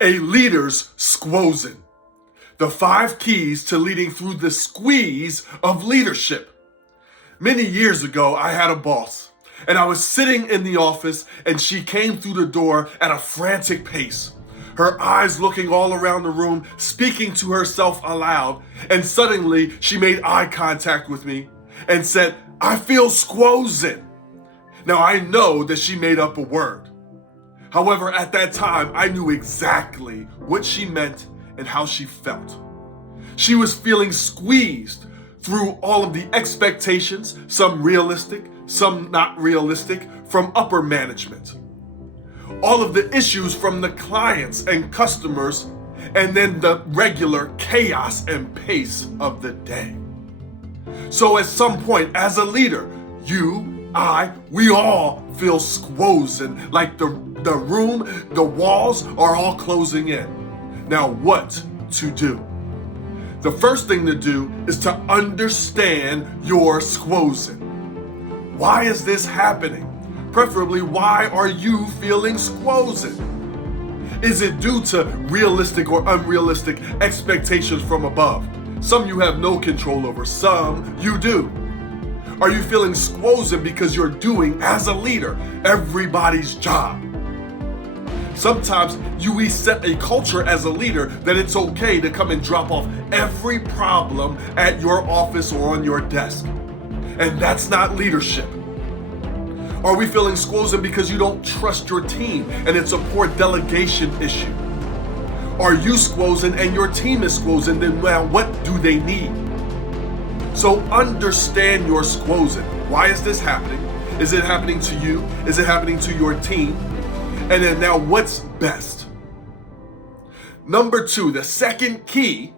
A leader's Squozen. The 5 keys to leading through the squeeze of leadership. Many years ago, I had a boss, and I was sitting in the office, and she came through the door at a frantic pace, her eyes looking all around the room, speaking to herself aloud, and suddenly she made eye contact with me and said, "I feel Squozen." Now I know that she made up a word. However, at that time, I knew exactly what she meant and how she felt. She was feeling squeezed through all of the expectations, some realistic, some not realistic, from upper management. All of the issues from the clients and customers, and then the regular chaos and pace of the day. So at some point, as a leader, we all feel Squozen, like the room, the walls are all closing in. Now what to do? The first thing to do is to understand your Squozen. Why is this happening? Preferably, why are you feeling Squozen? Is it due to realistic or unrealistic expectations from above? Some you have no control over, some you do. Are you feeling Squozen because you're doing, as a leader, everybody's job? Sometimes we set a culture as a leader that it's okay to come and drop off every problem at your office or on your desk. And that's not leadership. Are we feeling Squozen because you don't trust your team and it's a poor delegation issue? Are you Squozen and your team is Squozen? Then now what do they need? So understand your Squozen. Why is this happening? Is it happening to you? Is it happening to your team? And then now what's best? Number 2, the second key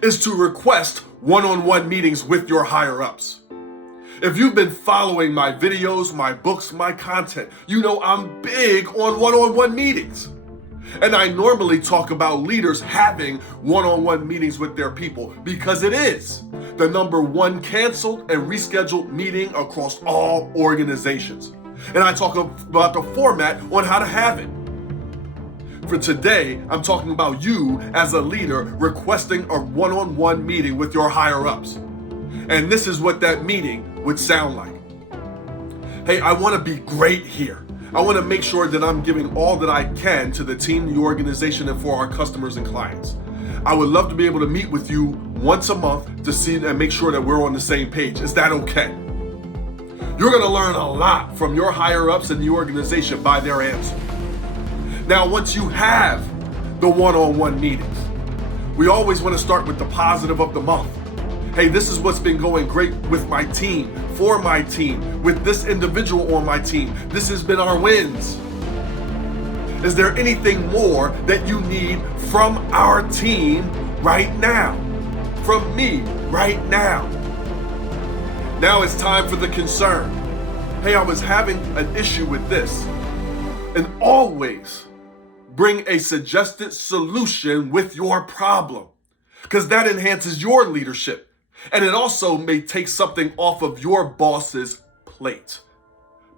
is to request one-on-one meetings with your higher ups. If you've been following my videos, my books, my content, you know I'm big on one-on-one meetings. And I normally talk about leaders having one-on-one meetings with their people because it is the number 1 canceled and rescheduled meeting across all organizations. And I talk about the format on how to have it. For today, I'm talking about you as a leader requesting a one-on-one meeting with your higher ups. And this is what that meeting would sound like. Hey, I want to be great here. I want to make sure that I'm giving all that I can to the team, the organization, and for our customers and clients. I would love to be able to meet with you once a month to see and make sure that we're on the same page. Is that okay? You're going to learn a lot from your higher ups in the organization by their answer. Now, once you have the one-on-one meetings, we always want to start with the positive of the month. Hey, this is what's been going great with my team, for my team, with this individual on my team. This has been our wins. Is there anything more that you need from our team right now? From me right now? Now it's time for the concern. Hey, I was having an issue with this. And always bring a suggested solution with your problem, because that enhances your leadership. And it also may take something off of your boss's plate.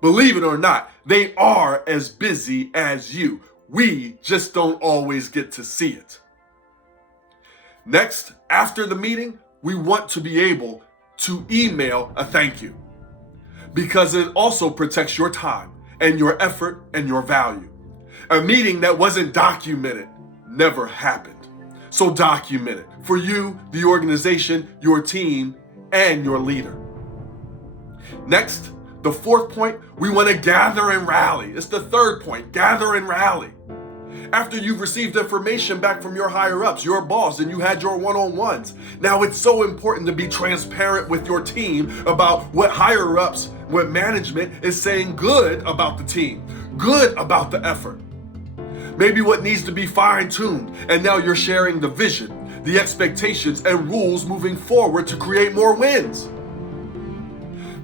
Believe it or not, they are as busy as you. We just don't always get to see it. Next, after the meeting, we want to be able to email a thank you, because it also protects your time and your effort and your value. A meeting that wasn't documented never happened. So document it for you, the organization, your team, and your leader. Next, the 4th point, we want to gather and rally. It's the 3rd point, gather and rally. After you've received information back from your higher ups, your boss, and you had your one-on-ones, now it's so important to be transparent with your team about what higher ups, what management is saying good about the team, good about the effort. Maybe what needs to be fine-tuned, and now you're sharing the vision, the expectations, and rules moving forward to create more wins.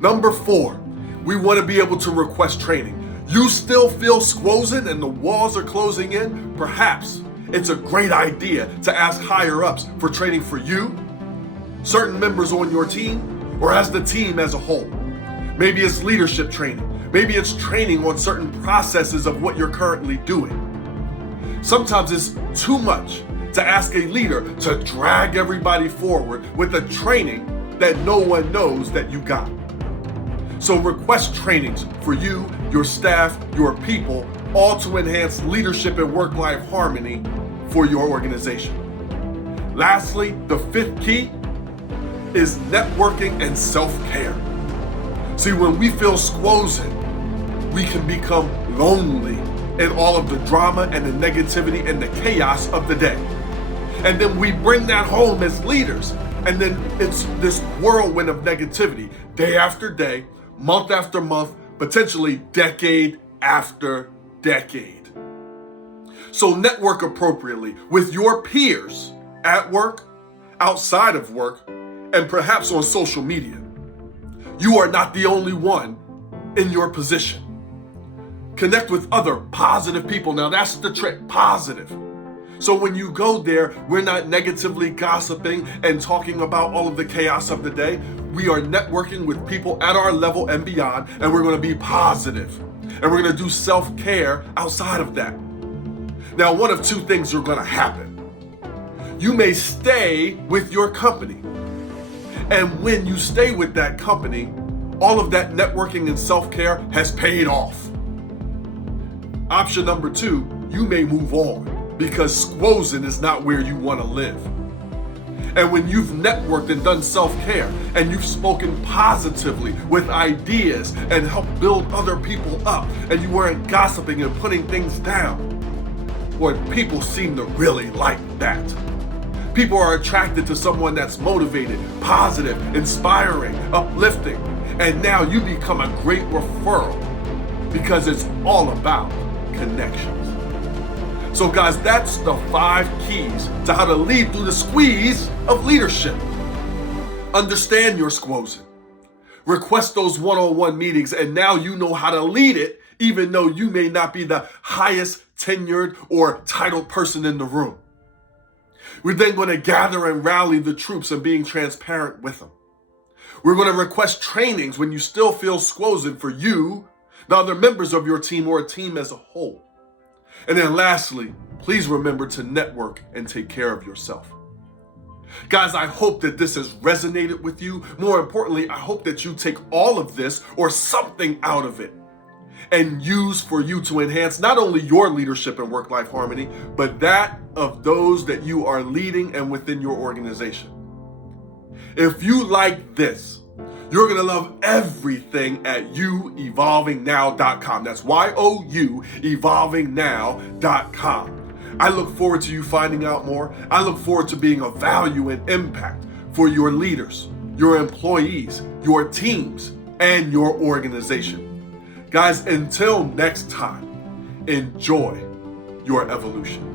Number 4, we want to be able to request training. You still feel Squozen and the walls are closing in? Perhaps it's a great idea to ask higher ups for training for you, certain members on your team, or as the team as a whole. Maybe it's leadership training. Maybe it's training on certain processes of what you're currently doing. Sometimes it's too much to ask a leader to drag everybody forward with a training that no one knows that you got. So request trainings for you, your staff, your people, all to enhance leadership and work-life harmony for your organization. Lastly, the fifth key is networking and self-care. See, when we feel Squozen, we can become lonely in all of the drama and the negativity and the chaos of the day. And then we bring that home as leaders. And then it's this whirlwind of negativity, day after day, month after month, potentially decade after decade. So network appropriately with your peers at work, outside of work, and perhaps on social media. You are not the only one in your position. Connect with other positive people. Now that's the trick, positive. So when you go there, we're not negatively gossiping and talking about all of the chaos of the day. We are networking with people at our level and beyond, and we're going to be positive. And we're going to do self-care outside of that. Now, one of two things are going to happen. You may stay with your company. And when you stay with that company, all of that networking and self-care has paid off. Option number two, you may move on because Squozen is not where you want to live. And when you've networked and done self-care and you've spoken positively with ideas and helped build other people up and you weren't gossiping and putting things down, boy, people seem to really like that. People are attracted to someone that's motivated, positive, inspiring, uplifting, and now you become a great referral because it's all about connections. So guys, that's the 5 keys to how to lead through the squeeze of leadership. Understand your Squozen. Request those one-on-one meetings, and now you know how to lead it, even though you may not be the highest tenured or titled person in the room. We're then going to gather and rally the troops and being transparent with them. We're going to request trainings when you still feel Squozen for you, the other members of your team, or a team as a whole. And then lastly, please remember to network and take care of yourself. Guys, I hope that this has resonated with you. More importantly, I hope that you take all of this or something out of it and use for you to enhance not only your leadership and work-life harmony, but that of those that you are leading and within your organization. If you like this, you're going to love everything at youevolvingnow.com. That's YOU evolvingnow.com. I look forward to you finding out more. I look forward to being of value and impact for your leaders, your employees, your teams, and your organization. Guys, until next time, enjoy your evolution.